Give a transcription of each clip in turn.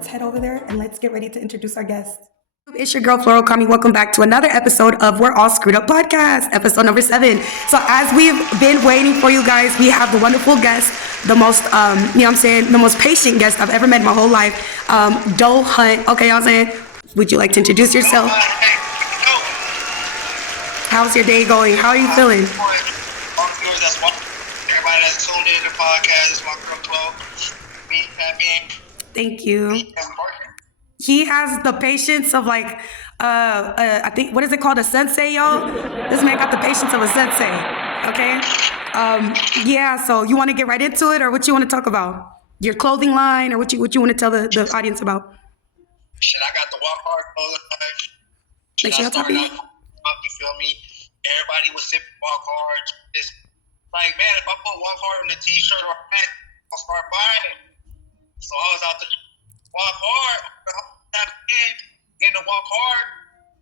let's head over there and let's get ready to introduce our guest. It's your girl, Floral Kami. Welcome back to another episode of We're All Screwed Up podcast, episode number 7. So as we've been waiting for you guys, we have the wonderful guest, the most, the most patient guest I've ever met in my whole life, DOUGHHUNT. Okay, y'all saying, would you like to introduce yourself? How's your day going? How are you feeling? Everybody that's tuned in to the podcast is my girl, Chloe. Me, happy. Thank you. He has the patience of I think, what is it called? A sensei, y'all? This man got the patience of a sensei, okay? So you want to get right into it, or what you want to talk about? Your clothing line, or what you want to tell the audience about? Shit, I got the WOCKHART clothing line. Make sure y'all talking. You feel me? Everybody was sipping WOCKHART. It's like, man, if I put WOCKHART on a t-shirt or a hat, I'll start buying it. So I was out there, WOCKHART, in the WOCKHART.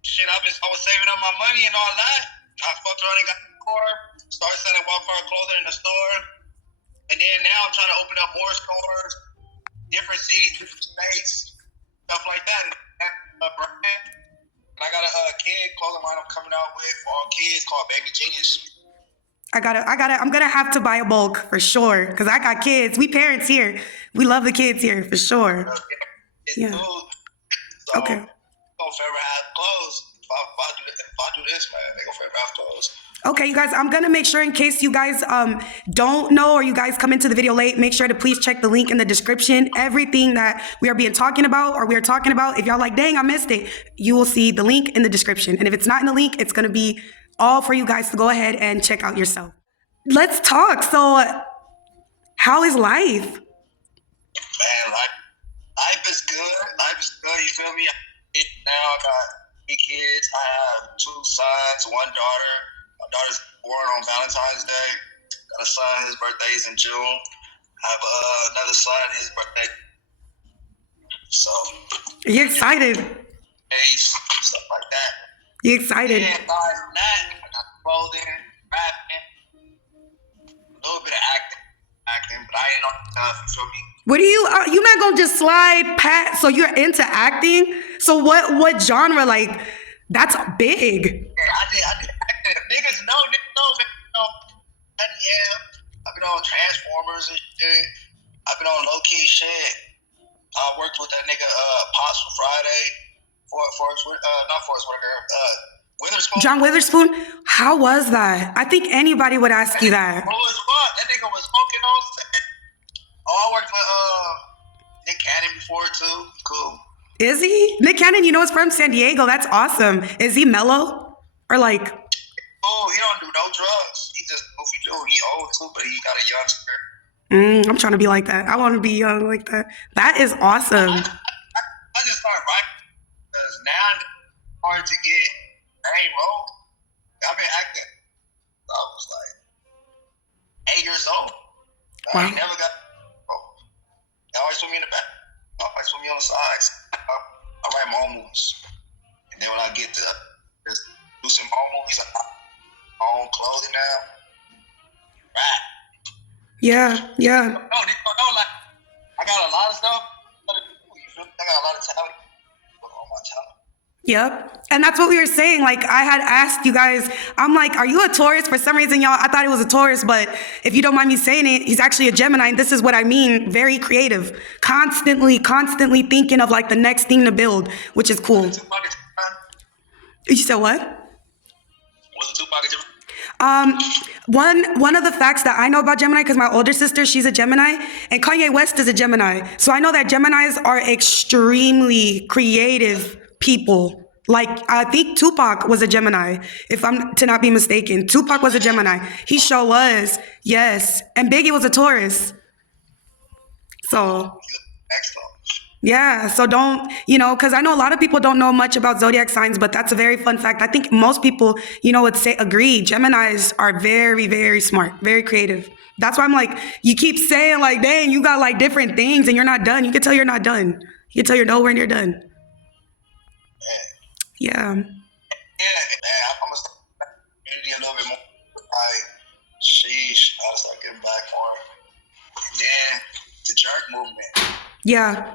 Shit, I was saving up my money and all that. I fucked around and got the car, started selling WOCKHART clothing in the store. And then now I'm trying to open up more stores, different cities, different states, stuff like that. And I got a kid clothing line I'm coming out with for all kids called Baby Genius. I'm gonna have to buy a bulk for sure, because I got kids. We parents here. We love the kids here for sure. Yeah. So, okay. They gonna forever have clothes. If I do this, man, they gonna forever have clothes. Okay, you guys, I'm gonna make sure, in case you guys don't know, or you guys come into the video late, make sure to please check the link in the description. Everything that we are talking about, if y'all like, dang, I missed it, you will see the link in the description. And if it's not in the link, it's gonna be all for you guys to go ahead and check out yourself. Let's talk. So, how is life? Man, life is good. Life is good. You feel me? Now I got 3 kids. I have 2 sons, 1 daughter. My daughter's born on Valentine's Day. Got a son. His birthday is in June. I have another son. His birthday. So. You excited? Stuff like that. You excited? Yeah, aside from that, I got clothing, rapping, a little bit of acting, but I ain't on the stuff, you feel me? What are you not gonna just slide past, so you're into acting? So what genre, like, that's big. Yeah, I did acting. Niggas know. Yeah, I've been on Transformers and shit. I've been on low-key shit. I worked with that nigga, Pops for Friday. Witherspoon. John Witherspoon? How was that? I think anybody would ask you that. Bro, as fuck. That nigga was smoking on set. Oh, I worked with Nick Cannon before too. Cool. Is he? Nick Cannon, is from San Diego. That's awesome. Is he mellow? Or like? Oh, he don't do no drugs. He just goofy dude. He old too, but he got a youngster. I'm trying to be like that. I want to be young like that. That is awesome. I just started writing. Because now it's hard to get main role. I've been acting since I was like 8 years old. Wow. I ain't never got role. They always put me in the back. They always put me on the sides. I write my own movies. And then when I get to just do some own movies, I got my own clothing now. Rap. Yeah. No, like, I got a lot of stuff. You feel me? I got a lot of talent. Yep. And that's what we were saying. Like, I had asked you guys, I'm like, are you a Taurus? For some reason, y'all, I thought it was a Taurus, but if you don't mind me saying it, he's actually a Gemini. And this is what I mean. Very creative. Constantly thinking of like the next thing to build, which is cool. You said what? Was it Tupac? One of the facts that I know about Gemini, because my older sister, she's a Gemini, and Kanye West is a Gemini. So I know that Geminis are extremely creative people. Like, I think Tupac was a Gemini, if I'm to not be mistaken. Tupac was a Gemini. He sure was. Yes. And Biggie was a Taurus. So, yeah. So don't, because I know a lot of people don't know much about zodiac signs, but that's a very fun fact. I think most people, would say agree. Geminis are very, very smart, very creative. That's why I'm like, you keep saying like, dang, you got like different things and you're not done. You can tell you're not done. You can tell you're nowhere near done. Yeah. I'm gonna start a little bit more. Like, sheesh, I start getting back for it. And then the jerk movement. Yeah.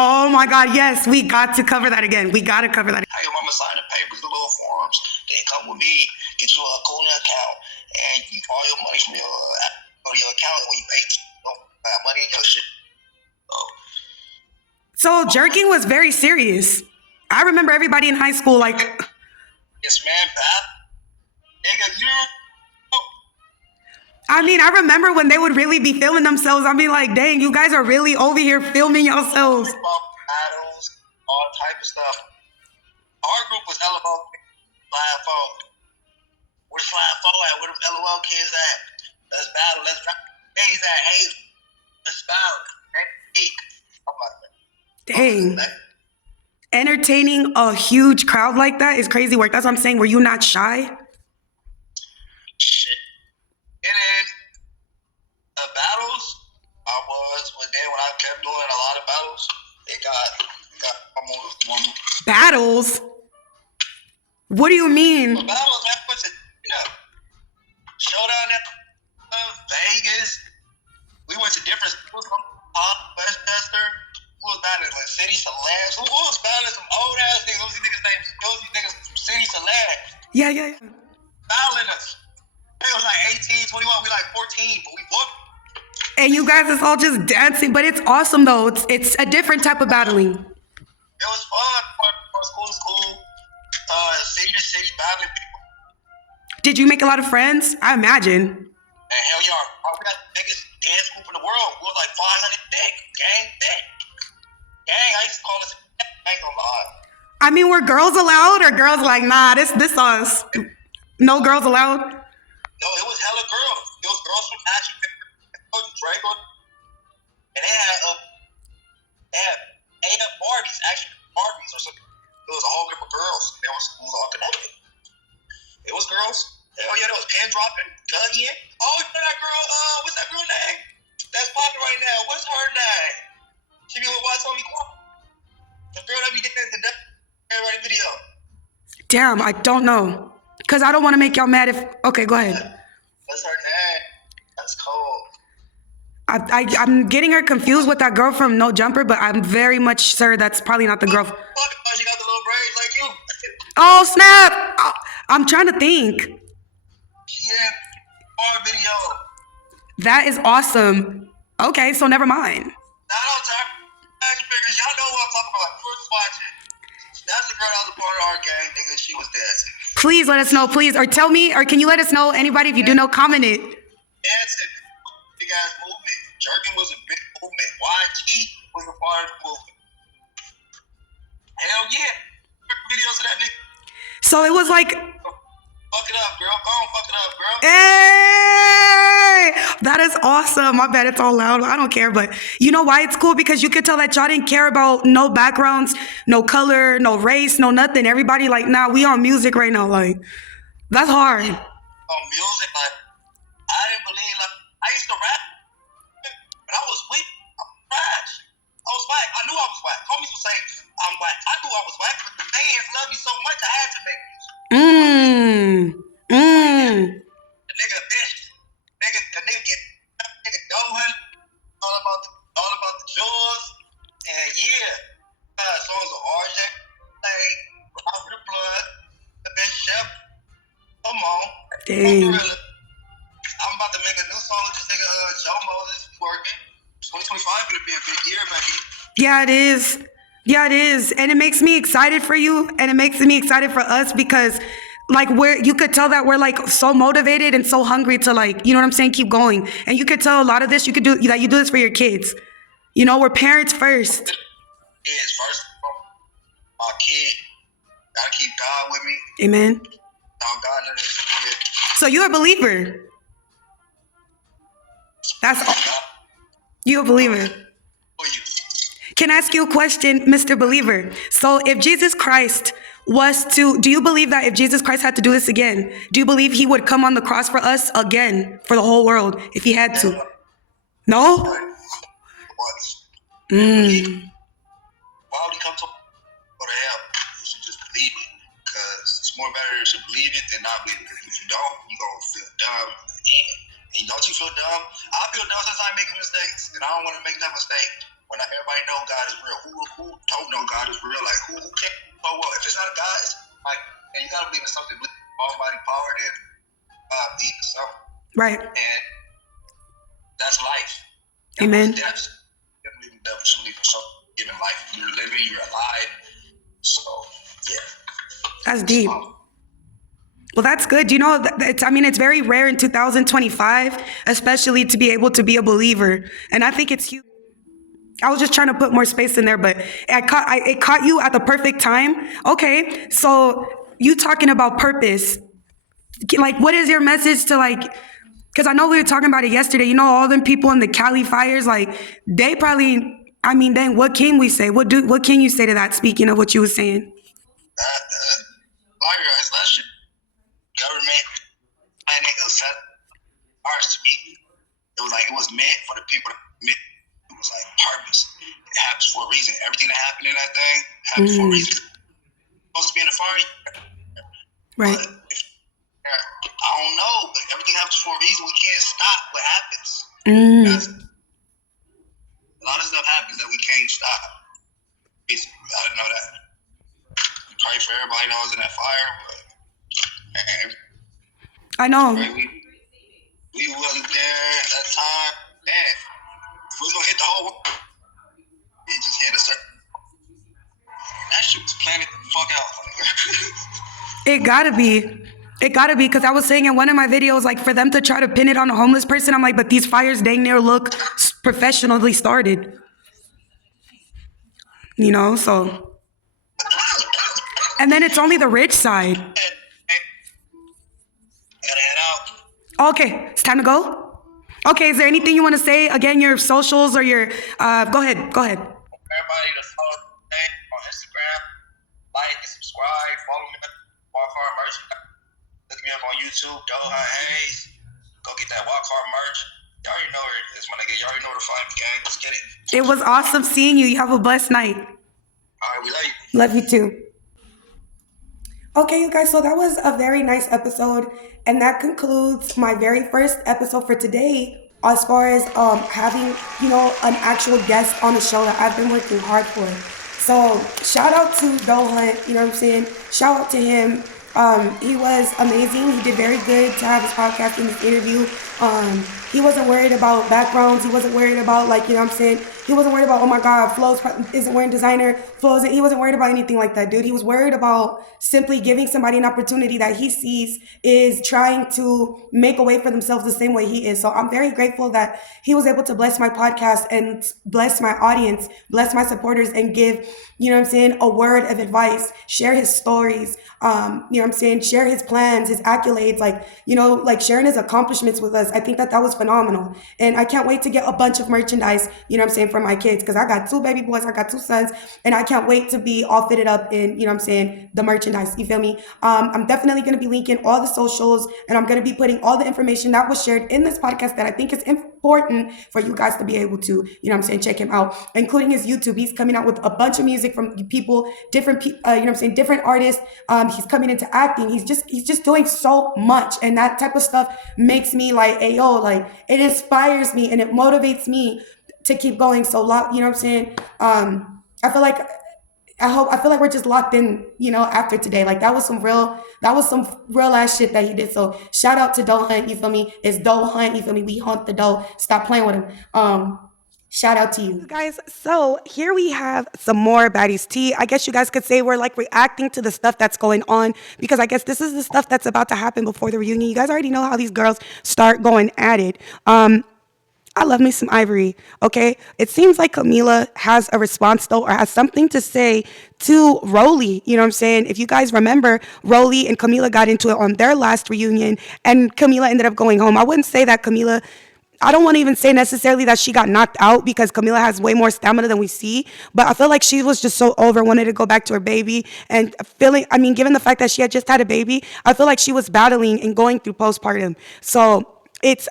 Oh my God, yes, we got to cover that again. We got to cover that. How your mama sign the papers, the little forms. Then come with me, get you a Kuna account, and you all your money from your account when you 18. Don't have money in your shit. So jerking was very serious. I remember everybody in high school like... Yes, man, pal. Nigga, you... I mean, I remember when they would really be filming themselves. I'd be like, dang, you guys are really over here filming yourselves. Battles, all type of stuff. Our group was LOL Slide 4. Where's Slide 4 at? Where them LOL kids at? Let's battle. Let's drop. Hayes at Hayes. Let's battle. Dang. Entertaining a huge crowd like that is crazy work. That's what I'm saying. Were you not shy? Shit. And then the battles, I was, but then when I kept doing a lot of battles, it got almost. Battles? What do you mean? Well, battles, man, what's it? You know, showdown at Vegas. We went to different schools from Westchester. Who was battling like City Celebs? Who was battling some old ass niggas? Those niggas names. Those niggas from City Celebs. Yeah. Battling us. They was like 18, 21. We like 14, but we whooped. And you guys is all just dancing, but it's awesome though. It's a different type of battling. It was fun from school to school, city to city, battling people. Did you make a lot of friends? I imagine. And hell yeah, we got the biggest dance group in the world. We was like 500 thick, gang. Gang, I used to call us. I ain't gonna lie. I mean, were girls allowed or girls like, nah, this us? No girls allowed? No, it was hella girls. It was girls from Action, Draco, and they had Barbies, actually Barbies or something. It was a whole group of girls. It was all connected. It was girls. Hell yeah, there was pen dropping, Dougie in. Oh, you know that girl, what's that girl name? That's popping right now. What's her name? She be with Watch on Me. The girl that be getting the everybody video. Damn, I don't know. Because I don't want to make y'all mad if... Okay, go ahead. What's her name? That's cold. I'm getting her confused with that girl from No Jumper, but I'm very much sure that's probably not the girl. Fuck, she got the little braids like you. Oh, snap! Oh, I'm trying to think. Yeah, our video. That is awesome. Okay, so never mind. Now, don't talk. Action figures, y'all know what I'm talking about. You was watching. That's the girl that was a part of our gang, nigga. She was dancing. Please let us know, please. Or tell me, or can you let us know, anybody, if you do know, comment it. Dancing. Big ass movement. Jerking was a big movement. YG was a part of the movement. Hell yeah. Videos of that nigga. So it was like... Fuck it up, girl. Go on, fuck it up, girl. Hey! That is awesome. I bet it's all loud. I don't care, but you know why it's cool? Because you could tell that y'all didn't care about no backgrounds, no color, no race, no nothing. Everybody like, nah, we on music right now. Like, that's hard. On music, like, I didn't believe, like, I used to rap, but I was weak. I was trash. I was whack. I knew I was whack. Homies would say I'm whack. I knew I was whack, but the fans love me so much, I had to make music. The nigga bitch. The nigga get going. All about the jaws. And yeah. Songs of RJ, RALPHYTHEPLUG, the best chef. Come on. Dang. I'm about to make a new song with this nigga Joe Moses working. 2025 gonna be a big year, baby. Yeah, it is. Yeah, it is. And it makes me excited for you. And it makes me excited for us because like you could tell that we're like so motivated and so hungry to like, you know what I'm saying? Keep going. And you could tell a lot of this, you do this for your kids. You know, we're parents first. Kids first. My kid. Gotta keep God with me. Amen. God, so you're a believer. That's all. You're a believer. Can I ask you a question, Mr. Believer? So if Jesus Christ do you believe that if Jesus Christ had to do this again, do you believe he would come on the cross for us again, for the whole world, if he had to? No? Why would he come to hell? You should just believe it. Because it's more better to believe it than not believe it. If you don't, you're going to feel dumb in the end. And don't you feel dumb? I feel dumb since I make mistakes. And I don't want to make that mistake. when not everybody know God is real. Who don't know God is real? Like who can't? Oh well, if it's not a God, it's like, and you gotta believe in something, almighty power, then God leads to something. Right. And that's life. Amen. Death. You believe in death, you believe in something. Given life, you're living, you're alive. So yeah. That's deep. Well, that's good. You know, it's very rare in 2025, especially to be able to be a believer. And I think it's huge. I was just trying to put more space in there, but it caught you at the perfect time. Okay, so you talking about purpose. Like, what is your message to, like, because I know we were talking about it yesterday. You know, all them people in the Cali fires, like, they probably, I mean, dang, what can we say? What can you say to that, speaking of what you were saying? Fire, it's not shit. Government planning a set ours to me. It was like it was meant for the people. It was like purpose. It happens for a reason. Everything that happened in that thing happens for a reason. It's supposed to be in the fire, right? But I don't know. But everything happens for a reason. We can't stop what happens. A lot of stuff happens that we can't stop. We gotta know that. We pray for everybody that was in that fire, but. Man, I know. We wasn't there at that time. Man, if we was gonna hit the whole world, it just hit a certain. That shit was planted the fuck out. It gotta be. It gotta be, because I was saying in one of my videos, like, for them to try to pin it on a homeless person, I'm like, but these fires dang near look professionally started. You know, so. And then it's only the rich side. Okay, it's time to go. Okay, is there anything you want to say? Again, your socials or your, go ahead. Everybody to follow me on Instagram, like and subscribe, follow me, WOCKHART merch. Look me up on YouTube, DOUGHHUNTHAZE. Go get that WOCKHART merch. You already know where it is, my nigga. You already know where to find me, gang. Let's get it. It was awesome seeing you. You have a blessed night. All right, we love you. Love you too. Okay, you guys, so that was a very nice episode, and that concludes my very first episode for today as far as having, you know, an actual guest on the show that I've been working hard for. So shout out to DOUGHHUNT, you know what I'm saying? Shout out to him. He was amazing. He did very good to have his podcast in this interview. He wasn't worried about backgrounds. He wasn't worried about, like, you know what I'm saying? He wasn't worried about, oh my God, Flo's isn't wearing designer. He wasn't worried about anything like that, dude. He was worried about simply giving somebody an opportunity that he sees is trying to make a way for themselves the same way he is. So I'm very grateful that he was able to bless my podcast and bless my audience, bless my supporters, and give, you know what I'm saying, a word of advice, share his stories, you know what I'm saying, share his plans, his accolades, like, you know, like sharing his accomplishments with us. I think that was phenomenal. And I can't wait to get a bunch of merchandise, you know what I'm saying, for my kids, because I got 2 baby boys, I got 2 sons, and I can't wait to be all fitted up in, you know what I'm saying, the merchandise, you feel me? I'm definitely going to be linking all the socials, and I'm going to be putting all the information that was shared in this podcast that I think is important for you guys to be able to, you know what I'm saying, check him out, including his YouTube. He's coming out with a bunch of music from people, different people, you know what I'm saying, different artists. He's coming into acting. He's just doing so much, and that type of stuff makes me like, hey, yo, like, it inspires me and it motivates me to keep going. So, you know what I'm saying? I feel like we're just locked in, you know, after today. Like, that was some real ass shit that he did. So shout out to DOUGHHUNT, you feel me? It's DOUGHHUNT, you feel me? We hunt the dough. Stop playing with him. Shout out to you guys. So here we have some more Baddies tea. I guess you guys could say we're like reacting to the stuff that's going on, because I guess this is the stuff that's about to happen before the reunion. You guys already know how these girls start going at it. I love me some Ivori, okay? It seems like Camilla has a response, though, or has something to say to Rollie, you know what I'm saying? If you guys remember, Rollie and Camilla got into it on their last reunion, and Camilla ended up going home. I wouldn't say that Camilla, I don't want to even say necessarily that she got knocked out, because Camilla has way more stamina than we see, but I feel like she was just so over, wanted to go back to her baby, and given the fact that she had just had a baby, I feel like she was battling and going through postpartum. So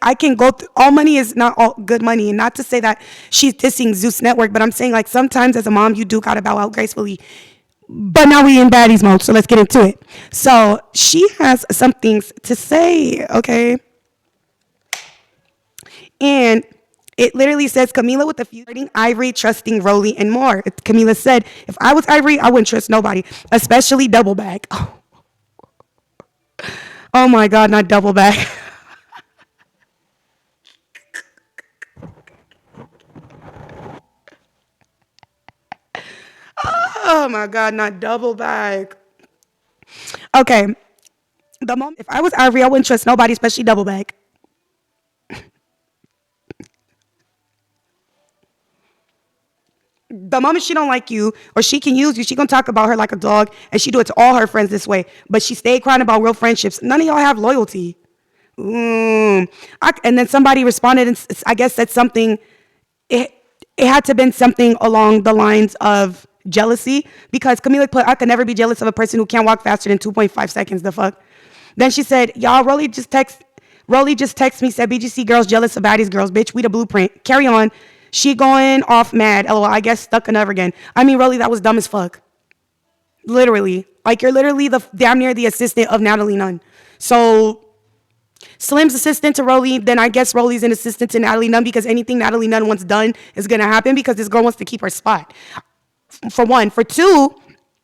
I can go through, all money is not all good money, and not to say that she's dissing Zeus Network, but I'm saying, like, sometimes as a mom, you do gotta bow out gracefully. But now we in baddies mode, so let's get into it. So she has some things to say, okay? And It literally says Camilla with a few Ivori, trusting Rollie, and more. Camilla said, if I was Ivori, I wouldn't trust nobody, especially double back. Oh my God, not double back. Oh my God, not double back. Okay. The moment if I was Ivori, I wouldn't trust nobody, especially double back. The moment she don't like you or she can use you, she gonna talk about her like a dog, and she do it to all her friends this way. But she stayed crying about real friendships. None of y'all have loyalty. And then somebody responded and I guess said something. It it had to have been something along the lines of jealousy, because Camila put, I could never be jealous of a person who can't walk faster than 2.5 seconds. The fuck. Then she said, y'all, Rollie just text me, said BGC girls jealous of Baddies girls. Bitch, we the blueprint. Carry on. She going off mad. LOL, I guess stuck another again. I mean, Rollie, that was dumb as fuck. Literally. Like, you're literally the damn near the assistant of Natalie Nunn. So Slim's assistant to Rollie, then I guess Rollie's an assistant to Natalie Nunn, because anything Natalie Nunn wants done is going to happen because this girl wants to keep her spot. For one. For two,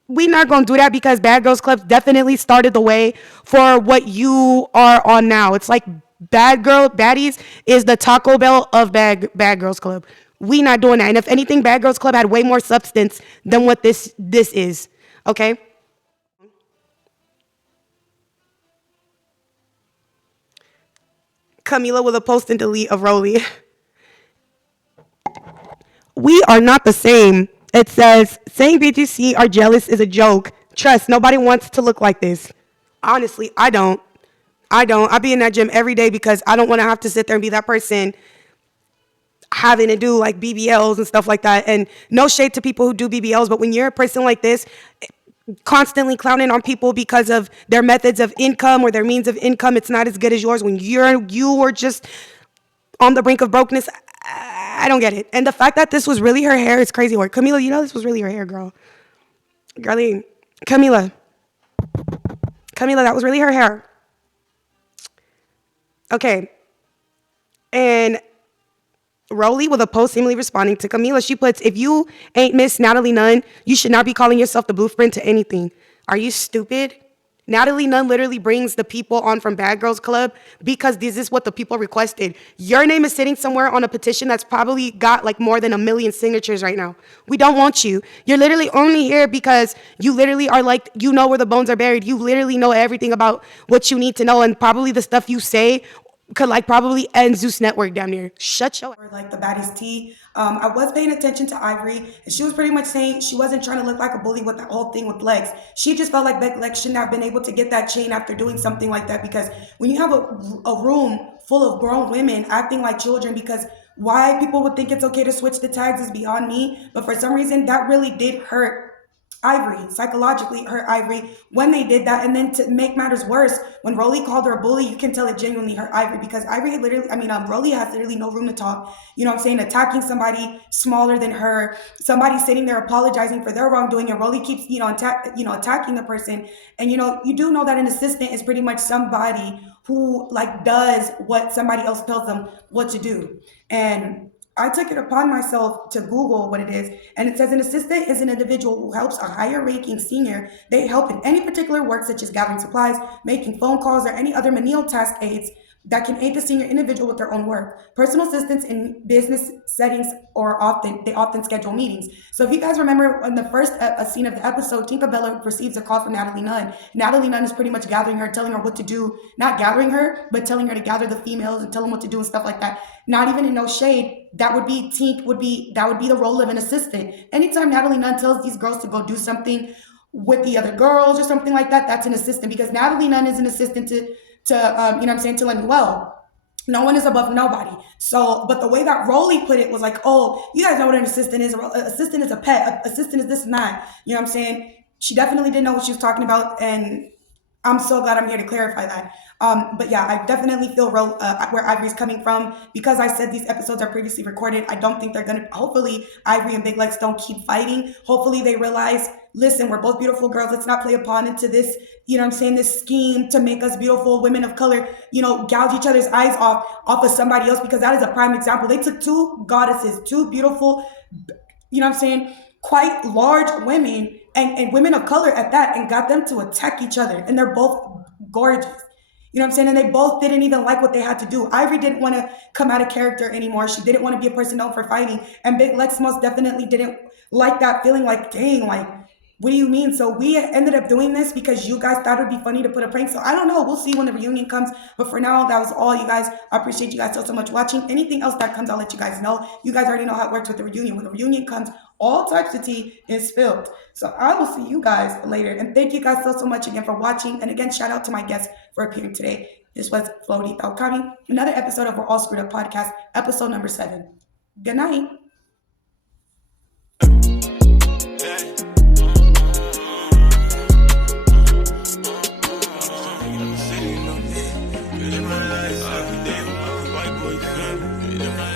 we not going to do that because Bad Girls Club definitely started the way for what you are on now. It's like Baddies is the Taco Bell of Bad Girls Club. We not doing that. And if anything, Bad Girls Club had way more substance than what this is. Okay? Camilla with a post and delete of Rollie. We are not the same. It says, saying BGC are jealous is a joke. Trust, nobody wants to look like this. Honestly, I don't. I be in that gym every day because I don't want to have to sit there and be that person having to do like BBLs and stuff like that. And no shade to people who do BBLs, but when you're a person like this, constantly clowning on people because of their methods of income or their means of income, it's not as good as yours. When you are just on the brink of brokenness, I don't get it. And the fact that this was really her hair is crazy work. Camilla, you know this was really her hair, girl. Girlie, Camilla, that was really her hair. Okay. And Rollie with a post seemingly responding to Camilla. She puts, if you ain't Miss Natalie Nunn, you should not be calling yourself the blueprint to anything. Are you stupid? Natalie Nunn literally brings the people on from Bad Girls Club because this is what the people requested. Your name is sitting somewhere on a petition that's probably got like more than 1 million signatures right now. We don't want you. You're literally only here because you literally are like, you know where the bones are buried. You literally know everything about what you need to know, and probably the stuff you say could like probably end Zeus Network down here. Shut your... Or like the Baddies tea. I was paying attention to Ivori, and she was pretty much saying she wasn't trying to look like a bully with the whole thing with legs. She just felt like Lex shouldn't have been able to get that chain after doing something like that, because when you have a room full of grown women acting like children, because why people would think it's okay to switch the tags is beyond me, but for some reason that really did hurt Ivori, psychologically hurt Ivori when they did that. And then to make matters worse, when Rollie called her a bully, you can tell it genuinely hurt Ivori, because Ivori literally, Rollie has literally no room to talk. You know what I'm saying? Attacking somebody smaller than her, somebody sitting there apologizing for their wrongdoing, and Rollie keeps, attacking the person. And, you do know that an assistant is pretty much somebody who like does what somebody else tells them what to do. And I took it upon myself to Google what it is, and it says an assistant is an individual who helps a higher ranking senior. They help in any particular work, such as gathering supplies, making phone calls, or any other menial task aids that can aid the senior individual with their own work. Personal assistants in business settings often schedule meetings. So if you guys remember in the first scene of the episode, Tinkerbella receives a call from Natalie Nunn. Natalie Nunn is pretty much gathering her, telling her what to do, not gathering her, but telling her to gather the females and tell them what to do and stuff like that. Not even in no shade, that would be the role of an assistant. Anytime Natalie Nunn tells these girls to go do something with the other girls or something like that, that's an assistant, because Natalie Nunn is an assistant to Lemuel. No one is above nobody. So, but the way that Rollie put it was like, oh, you guys know what an assistant is. An assistant is a pet. An assistant is this and that. You know what I'm saying? She definitely didn't know what she was talking about, and I'm so glad I'm here to clarify that. But yeah, I definitely feel where Ivori's coming from, because I said these episodes are previously recorded. I don't think they're gonna. Hopefully, Ivori and Big Lex don't keep fighting. Hopefully, they realize, listen, we're both beautiful girls. Let's not play a pawn into this you know what I'm saying, this scheme to make us beautiful women of color, you know, gouge each other's eyes off of somebody else, because that is a prime example. They took two goddesses, two beautiful, you know what I'm saying, quite large women and women of color at that, and got them to attack each other. And they're both gorgeous. You know what I'm saying? And they both didn't even like what they had to do. Ivori didn't want to come out of character anymore. She didn't want to be a person known for fighting. And Big Lex most definitely didn't like that feeling, like, dang, like, what do you mean? So we ended up doing this because you guys thought it would be funny to put a prank. So I don't know. We'll see when the reunion comes. But for now, that was all, you guys. I appreciate you guys so much watching. Anything else that comes, I'll let you guys know. You guys already know how it works with the reunion. When the reunion comes, all types of tea is spilled. So I will see you guys later. And thank you guys so much again for watching. And again, shout out to my guests for appearing today. This was Floaty Balkami, another episode of We're All Screwed Up podcast, episode number 7. Good night. Living my life, every day with my white boy,